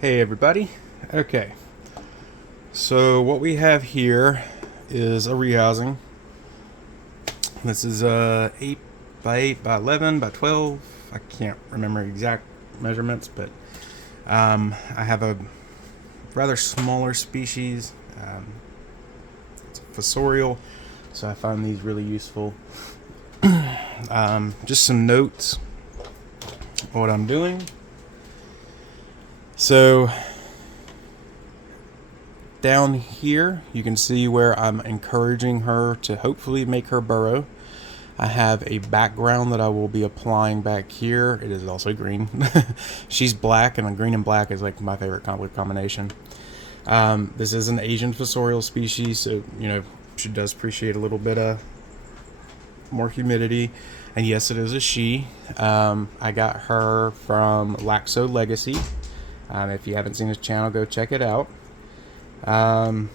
Hey everybody. Okay, so what we have here is a rehousing. This is 8 by 8 by 11 by 12. I can't remember exact measurements, but I have a rather smaller species. It's a fossorial, so I find these really useful. Just some notes on what I'm doing. So down here, you can see where I'm encouraging her to hopefully make her burrow. I have a background that I will be applying back here. It is also green. She's black, and a green and black is like my favorite color combination. This is an Asian fossorial species, so she does appreciate a little bit of more humidity. And yes, it is a she. I got her from Laxow Legacy. If you haven't seen his channel, go check it out. And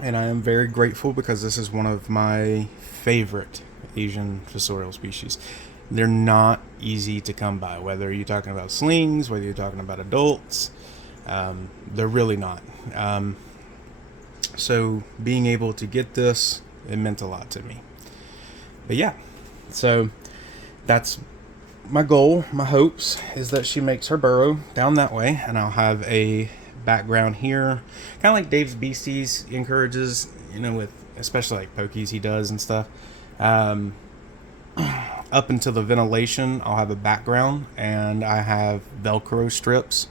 I am very grateful because this is one of my favorite Asian fossorial species. They're not easy to come by, whether you're talking about slings, whether you're talking about adults. They're really not. So being able to get this, it meant a lot to me. But yeah, so that's my goal, my hopes, is that she makes her burrow down that way, and I'll have a background here, kind of like Dave's Beasties encourages, with especially like pokies he does and stuff. Up until the ventilation, I'll have a background, and I have Velcro strips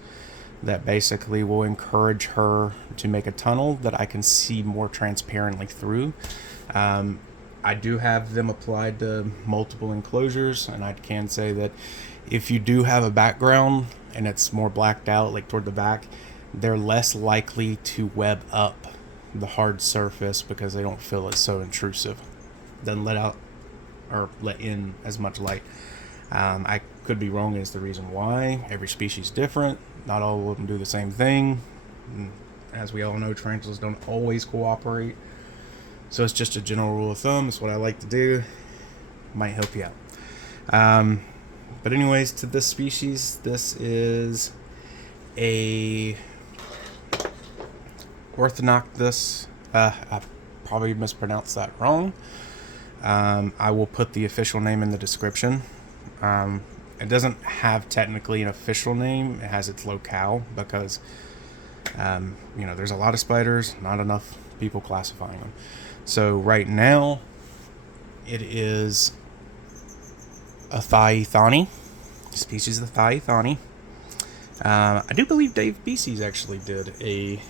that basically will encourage her to make a tunnel that I can see more transparently through. I do have them applied to multiple enclosures, and I can say that if you do have a background and it's more blacked out, like toward the back, they're less likely to web up the hard surface because they don't feel it's so intrusive. Doesn't let out or let in as much light. I could be wrong as the reason why. Every species is different. Not all of them do the same thing. As we all know, tarantulas don't always cooperate. So it's just a general rule of thumb. It's what I like to do. Might help you out. But anyways, to this species, this is a Ornithoctonus. I probably mispronounced that wrong. I will put the official name in the description. It doesn't have technically an official name. It has its locale because, there's a lot of spiders, not enough people classifying them. So right now, it is a thani, species of thani. I do believe Dave Beasties actually did a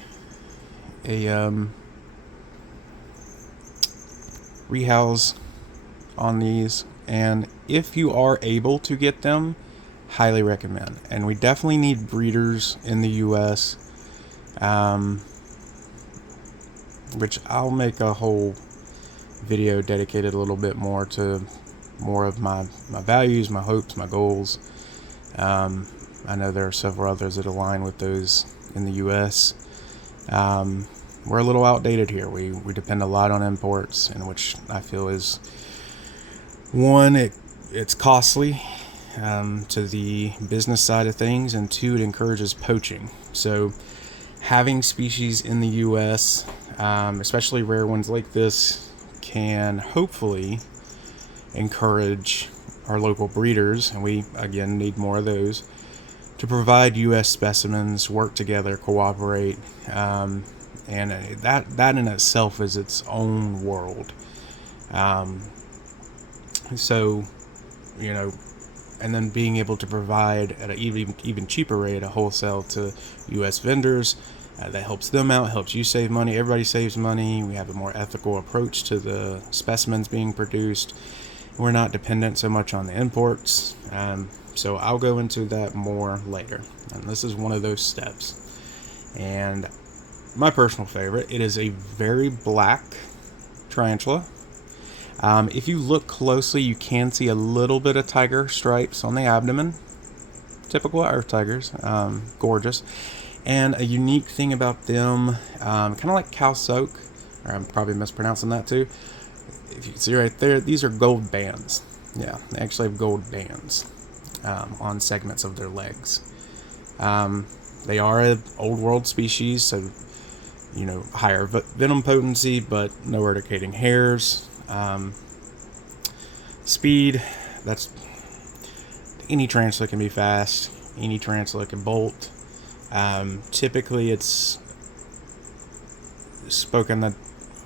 rehouse on these, and if you are able to get them, highly recommend. And we definitely need breeders in the US, which I'll make a whole video dedicated a little bit more to more of my values, my hopes, my goals. I know there are several others that align with those in the US. We're a little outdated here. We depend a lot on imports, in which I feel is, one, it's costly to the business side of things, and two, it encourages poaching. So having species in the US, especially rare ones like this, can hopefully encourage our local breeders, and we again need more of those, to provide US specimens, work together, cooperate, and that in itself is its own world. So, and then being able to provide at an even cheaper rate a wholesale to US vendors, that helps them out, helps you save money, everybody saves money. We have a more ethical approach to the specimens being produced. We're not dependent so much on the imports. So I'll go into that more later. And this is one of those steps. And my personal favorite, it is a very black tarantula. If you look closely, you can see a little bit of tiger stripes on the abdomen. Typical earth tigers. Gorgeous. And a unique thing about them, kind of like cow soak, or I'm probably mispronouncing that too. If you can see right there, these are gold bands. Yeah, they actually have gold bands on segments of their legs. They are a old world species, so higher venom potency, but no urticating hairs. Speed, that's any tarantula can be fast. Any tarantula can bolt. Typically, it's spoken that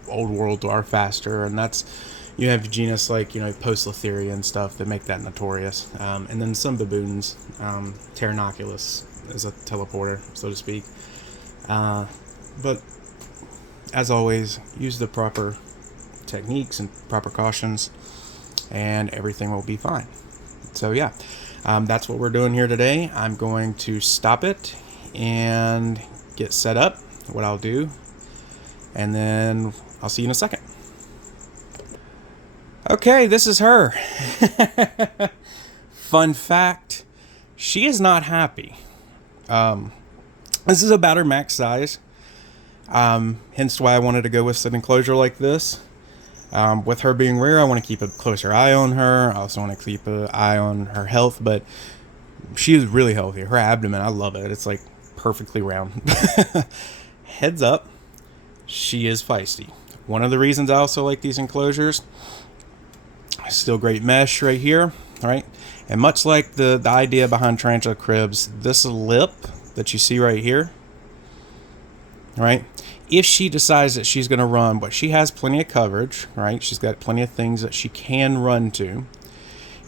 old world are faster, and that's you have genus like Postlotheria and stuff that make that notorious. And then some baboons, Tarantula is a teleporter, so to speak. But as always, use the proper techniques and proper cautions, and everything will be fine. So yeah, that's what we're doing here today. I'm going to stop it and get set up, what I'll do, and then I'll see you in a second. Okay, this is her. Fun fact, she is not happy. This is about her max size. Hence why I wanted to go with an enclosure like this. With her being rare, I want to keep a closer eye on her. I also want to keep an eye on her health, but she is really healthy. Her abdomen, I love it. It's like perfectly round. Heads up, she is feisty. One of the reasons I also like these enclosures, still great mesh right here, right? And much like the idea behind tarantula cribs, this lip that you see right here, right? If she decides that she's going to run, but she has plenty of coverage, right? She's got plenty of things that she can run to.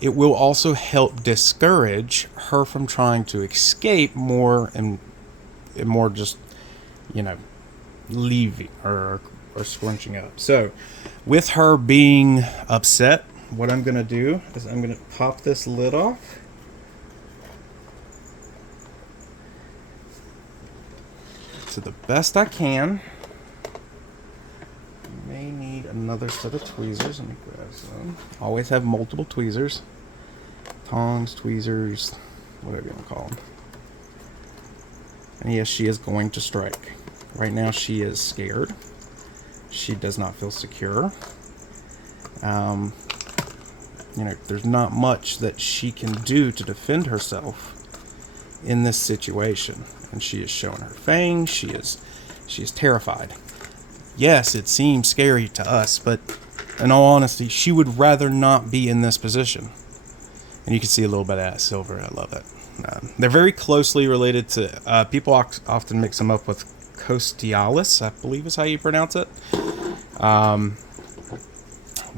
It will also help discourage her from trying to escape more and more just, leaving or scrunching up. So with her being upset, what I'm going to do is I'm going to pop this lid off. To the best I can. May need another set of tweezers. Let me grab some. Always have multiple tweezers. Tongs, tweezers, whatever you want to call them. And yes, she is going to strike. Right now she is scared. She does not feel secure. There's not much that she can do to defend herself in this situation. And she is showing her fangs. She is terrified. Yes, it seems scary to us, but in all honesty, she would rather not be in this position. And you can see a little bit of that silver. I love it. They're very closely related to, people often mix them up with Costialis, I believe is how you pronounce it.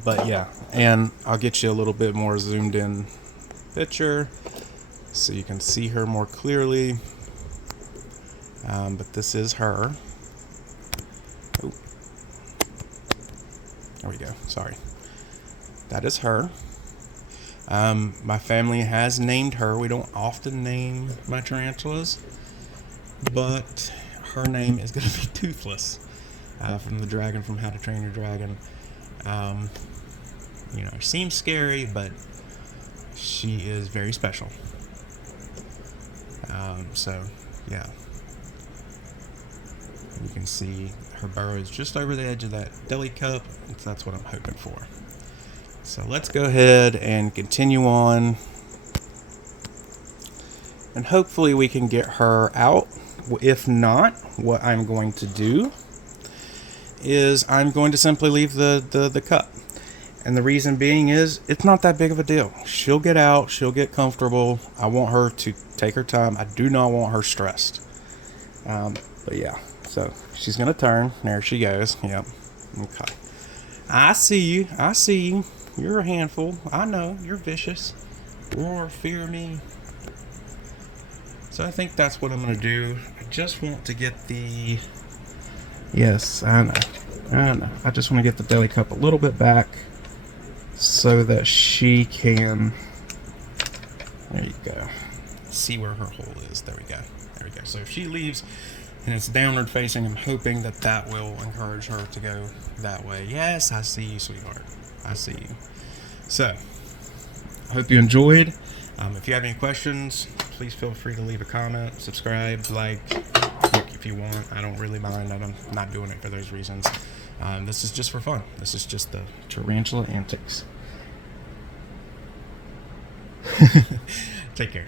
But yeah, and I'll get you a little bit more zoomed in picture so you can see her more clearly. But this is her. Oh. There we go. Sorry. That is her. My family has named her. We don't often name my tarantulas, but her name is going to be Toothless, from the dragon from How to Train Your Dragon. Seems scary, but she is very special. So, yeah. You can see her burrow is just over the edge of that deli cup. That's what I'm hoping for. So let's go ahead and continue on. And hopefully we can get her out. If not, what I'm going to do is I'm going to simply leave the cup. And the reason being is it's not that big of a deal. She'll get out. She'll get comfortable. I want her to take her time. I do not want her stressed. But yeah. So she's going to turn. There she goes. Yep. Okay. I see you. I see you. You're a handful. I know. You're vicious. Roar, fear me. So I think that's what I'm going to do. I just want to get the... Yes, I know. I just want to get the deli cup a little bit back so that she can... There you go. See where her hole is. There we go. There we go. So if she leaves... and it's downward facing, I'm hoping that will encourage her to go that way. Yes, I see you, sweetheart. I see you. So, I hope you enjoyed. If you have any questions, please feel free to leave a comment, subscribe, like if you want. I don't really mind. I'm not doing it for those reasons. This is just for fun. This is just the tarantula antics. Take care.